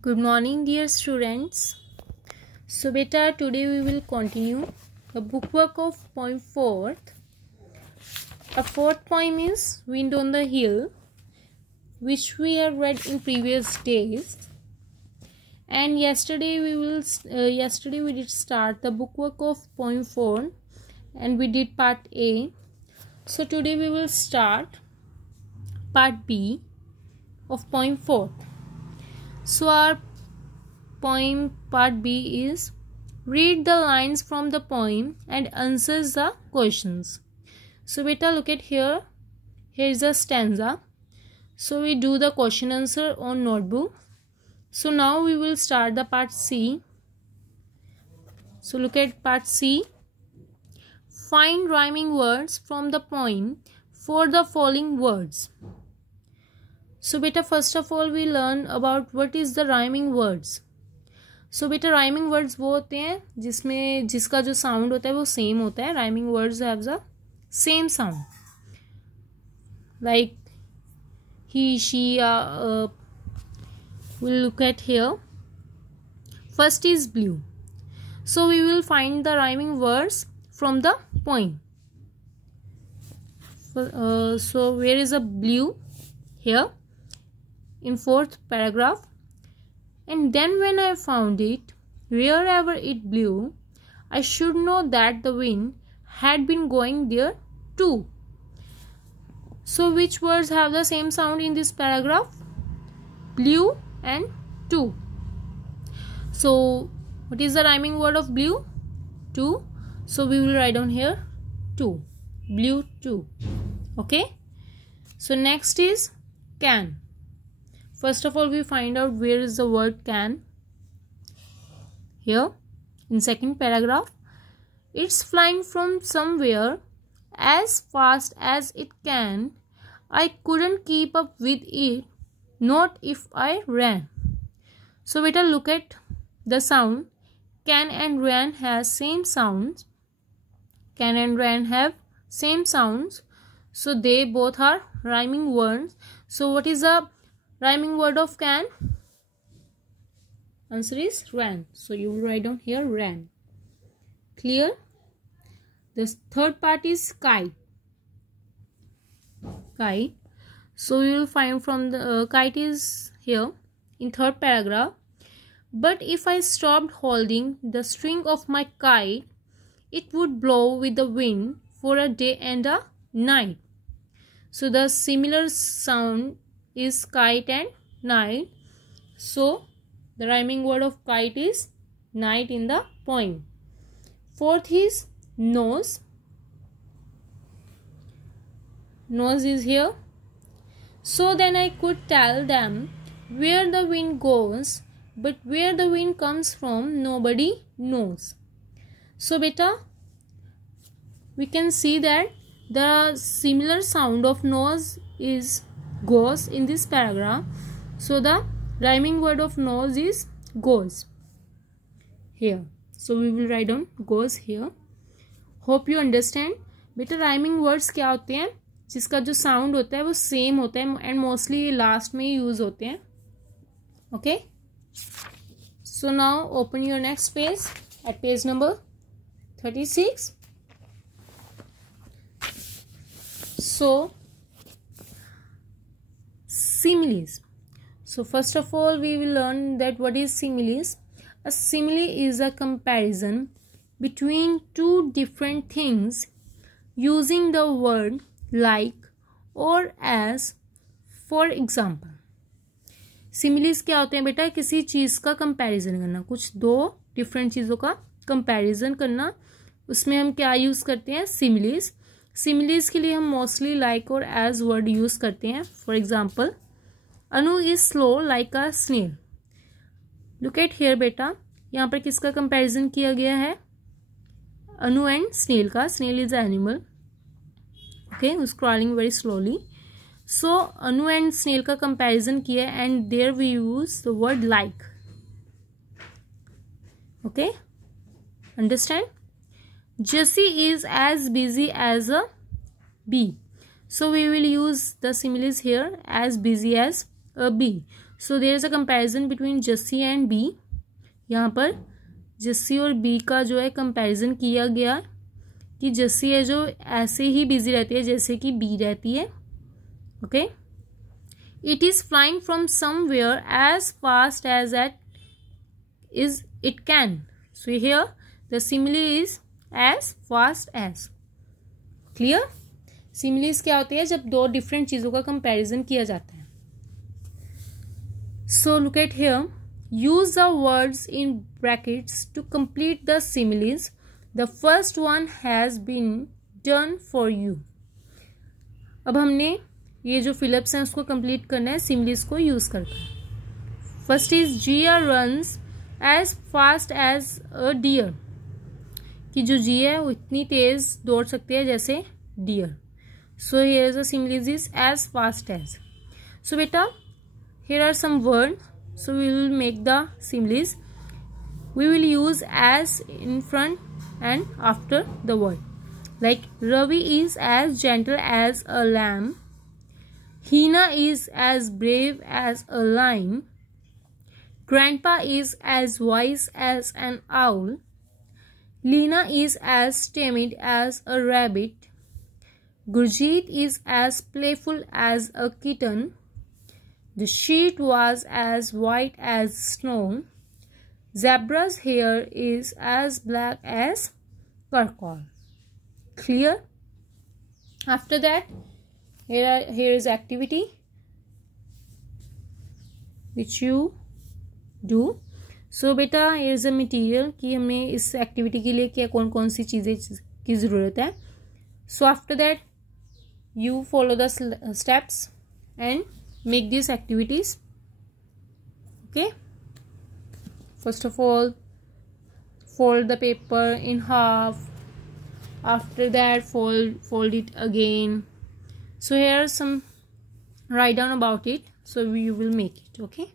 Good morning, dear students. So, beta, today we will continue the bookwork of poem 4th. Our fourth poem is Wind on the Hill, which we have read in previous days. And yesterday we did start the bookwork of poem 4, and we did part A. So today we will start part B of poem 4. So our poem part B is read the lines from the poem and answers the questions. So beta, look at here. Here is a stanza. So we do the question answer on notebook. So now we will start the part C. So look at part C. Find rhyming words from the poem for the following words. So beta, first of all we learn about what is the rhyming words. So beta, rhyming words वो होते हैं जिसका जो sound होता है वो same होता है. Rhyming words have the same sound. Like he, she, we'll look at here. First is blue. So we will find the rhyming words from the poem. So where is a blue? Here in 4th paragraph. And then when I found it, wherever it blew, I should know that the wind had been going there too. So which words have the same sound in this paragraph? Blue and too. So what is the rhyming word of blue? Too. So we will write down here too. Blue too. Okay. So next is can. First of all we find out where is the word can. Here in 2nd paragraph. It's flying from somewhere as fast as it can. I couldn't keep up with it, not if I ran. So beta, look at the sound. Can and ran has same sounds. Can and ran have same sounds. So they both are rhyming words. So what is the rhyming word of can? Answer is ran. So you will write down here ran. Clear? The third part is kite. Kite. So you will find from the kite is here in 3rd paragraph. But if I stopped holding the string of my kite, it would blow with the wind for a day and a night. So the similar sound is kite and night. So the rhyming word of kite is night in the poem. 4th is nose. Nose is here. So then I could tell them where the wind goes, but where the wind comes from nobody knows. So beta, we can see that the similar sound of nose is goes in this paragraph. So the rhyming word of nose is goes here. So we will write down goes here. Hope you understand. बेटा rhyming words क्या होते हैं? जिसका जो sound होता है वो same होता है and mostly last में use होते हैं. Okay. So now open your next page at page number 36. So similes. So first of all we will learn that what is similes. A simile is a comparison between two different things using the word like or as. For example, similes क्या होते हैं बेटा? किसी चीज़ का comparison करना, कुछ दो different चीज़ों का कंपैरिजन करना, उसमें हम क्या यूज़ करते हैं? सिमिलीज. सिमिलीज के लिए हम मोस्टली लाइक और एज वर्ड यूज़ करते हैं. For example, Anu is slow like a snail. Look at here बेटा, यहाँ पर किसका कंपैरिजन किया गया है? अनु एंड स्नेल का. Snail is animal, okay, who is crawling very slowly. So Anu and snail का कंपैरिजन किया and there we use the word like. Okay, understand? Jessie is as busy as a bee. So we will use the similes here, as busy as a bee. So there is a comparison between Jessie and bee. यहाँ पर जस्सी और B का जो है comparison किया गया कि जस्सी है जो ऐसे ही बिजी रहती है जैसे कि बी रहती है. Okay. It is flying from somewhere as fast as it can. So here the simile is as fast as. Clear. Similes क्या होती है? जब दो डिफरेंट चीजों का कंपैरिजन किया जाता है. So look at here. Use the words in brackets to complete the similes. The first one has been done for you. अब हमने ये जो फिलअप्स हैं उसको कंप्लीट करना है सिमिलीज को यूज करके. First is Jiya runs as fast as a deer. कि जो जिया है वो इतनी तेज दौड़ सकती है जैसे deer. So here is the similes is as fast as. So बेटा here are some words. So we will make the similes. We will use as in front and after the word. Like Ravi is as gentle as a lamb. Hina is as brave as a lion. Grandpa is as wise as an owl. Lena is as timid as a rabbit. Gurjeet is as playful as a kitten. The sheet was as white as snow. Zebra's hair is as black as charcoal. Clear? After that, here is activity which you do. So beta, here is a material कि हमें इस activity के लिए क्या कौन कौन सी चीज़ें की ज़रूरत है. So after that, you follow the steps and make these activities. Okay. First of all, fold the paper in half. After that, fold it again. So here are some write down about it. So you will make it. Okay.